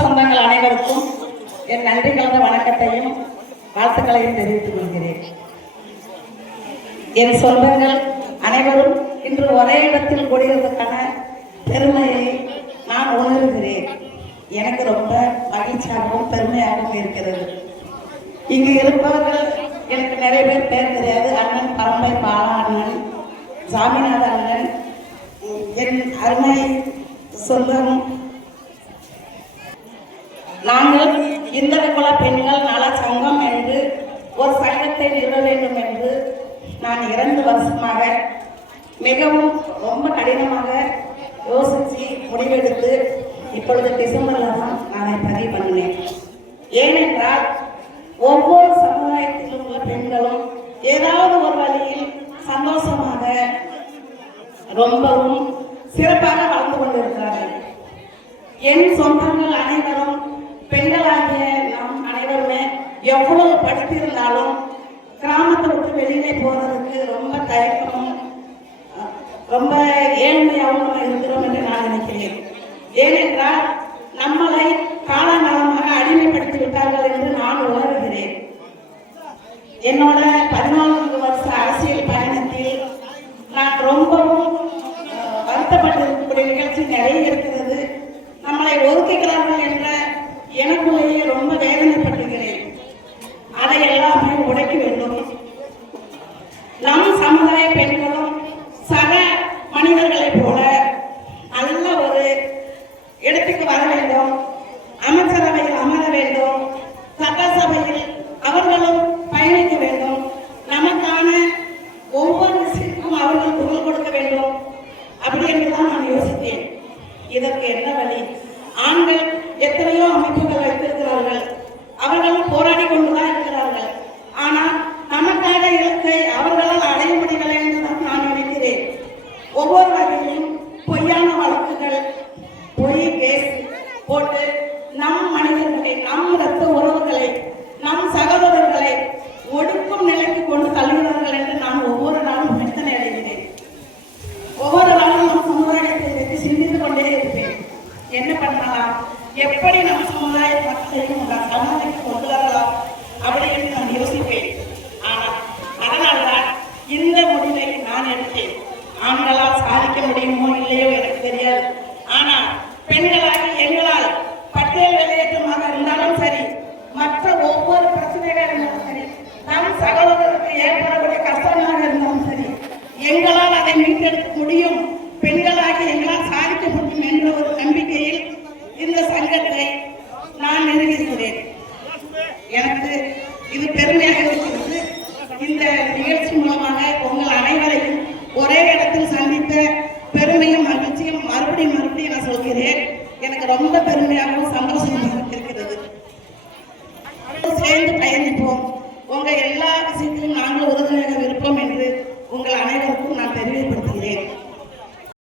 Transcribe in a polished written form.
சொந்தங்கள் அனைவருக்கும் என் நன்றி கலந்த வணக்கத்தையும் வாழ்த்துக்களையும் தெரிவித்துக் கொள்கிறேன். என் சொந்தங்கள் அனைவரும் இன்று ஒரே இடத்தில் கூடியதற்கான பெருமையை நான் உணர்கிறேன். எனக்கு ரொம்ப மகிழ்ச்சியாகவும் பெருமையாகவும் இருக்கிறது. இங்கு இருப்பவர்கள் எனக்கு நிறைய பேர் தெரியாது. அண்ணன் பரம்பை பாலா அண்ணன், சாமிநாத அண்ணன், என் அருமை சொந்தம். நாங்கள் இந்திர குல பெண்கள் நல சங்கம் என்று ஒரு சங்கத்தை நிறுவ வேண்டும் என்று நான் 2 வருஷமாக மிகவும் ரொம்ப கடினமாக யோசித்து முடிவெடுத்து இப்பொழுது டிசம்பரில் தான் நான் அதை பதிவு பண்ணினேன். ஏனென்றால் ஒவ்வொரு சமுதாயத்திலும் உள்ள பெண்களும் ஏதாவது ஒரு வழியில் சந்தோஷமாக ரொம்பவும் சிறப்பாக வளர்ந்து கொண்டிருக்கிறார்கள். என் சொந்தங்கள் அனைவரும் பெண்களாகிய நாம் அனைவருமே எவ்வளவு படித்திருந்தாலும் கிராமத்தை விட்டு வெளியிலே போறதுக்கு ரொம்ப தயக்கமும் ரொம்ப ஏழ்மையாகவும் இருக்கிறோம் என்று நான் நினைக்கிறேன். ஏனென்றால் நம்மளை காலகாலமாக அடிமைப்படுத்தி விட்டார்கள் என்று நான் உணர்கிறேன். என்னோட 14 வருஷ அரசியல் பயணத்தில் நான் ரொம்பவும் வருத்தப்பட்டிருக்கக்கூடிய நிகழ்ச்சி நிறைய இருக்கிறது. நம்மளை ஒதுக்குகிறார்கள் என்ற எனக்குள்ளேயே ரொம்ப வேதனைப்பட்டிருக்கிறேன். அதை எல்லாமே உடைக்க வேண்டும். நம் சமுதாய பெண்களும் சக மனிதர்களைப் போல நல்ல ஒரு இடத்துக்கு வர வேண்டும். அமைச்சரவையில் அமர வேண்டும். சட்டசபையில் அவர்களும் பயணிக்க வேண்டும். நமக்கான ஒவ்வொரு விஷயத்துக்கும் அவர்கள் குரல் கொடுக்க வேண்டும். அப்படி என்றுதான் நான் யோசித்தேன். இதற்கு என்ன வழி? ஆண்கள் எத்தனையோ அமைப்புகள் வைத்திருக்கிறார்கள். அவர்களும் போராடி கொண்டுதான் இருக்கிறார்கள். ஆனால் நமக்கான இலக்கை அவர்களால் அடைய முடியவில்லை என்றுதான் நான் நினைக்கிறேன். ஒவ்வொரு வகையிலும் பொய்யான வழக்குகள், பொய் கேஸ் போட்டு நம் மனிதர்களை, நம் இரத்த உறவுகளை, நம் சகோதரர்களை ஒடுக்கும் நிலைக்கு கொண்டு தள்ளுகிறார்கள் என்று நான் ஒவ்வொரு நாளும் மெத்தனை அடைகிறேன். ஒவ்வொரு நாளும் நம் சமுதாயத்தை பற்றி சிந்தித்துக் கொண்டே இருப்பேன். என்ன பண்ணலாம், எப்படி நம் சமுதாய மக்களையும் சமூகத்தை கொண்டு வரலாம் அப்படி என்று நான் யோசிப்பேன். ஆனால் அதனால்தான் இந்த முடிவை நான் எடுத்தேன். ஆண்களால் சாதிக்க முடியுமோ இல்லையோ எனக்கு தெரியாது. ஆனால் பெண்களாகி எங்களால் பட்டியல் வெளியேற்றமாக இருந்தாலும் சரி, மற்ற ஒவ்வொரு பிரச்சனைகள் இருந்தாலும் சரி, நம் சகோதரருக்கு ஏற்படக்கூடிய கஷ்டமாக இருந்தாலும் சரி, எங்களால் அதை மீட்டெடுக்க முடியும், பெண்களாகி எங்களால் சாதிக்க முடியும் என்ற ஒரு நம்பிக்கையில் இந்த சங்கத்தை நான் நிறுவியிருக்கிறேன். எனக்கு இது பெருமையாக இருக்கிறது. இந்த நிகழ்ச்சி மூலமாக உங்கள் அனைவரையும் ஒரே இடத்தில் சந்தித்த பெருமையும் மகிழ்ச்சியும் மறுபடியும் நான் சொல்கிறேன். எனக்கு ரொம்ப பெருமையாகவும் சந்தோஷமாக இருக்கிறது. சேர்ந்து பயணிப்போம். உங்க எல்லா விஷயத்திலும் நாங்கள் உறுதுணையாக இருப்போம் என்று உங்கள் அனைவருக்கும் நான் தெரியப்படுத்துகிறேன்.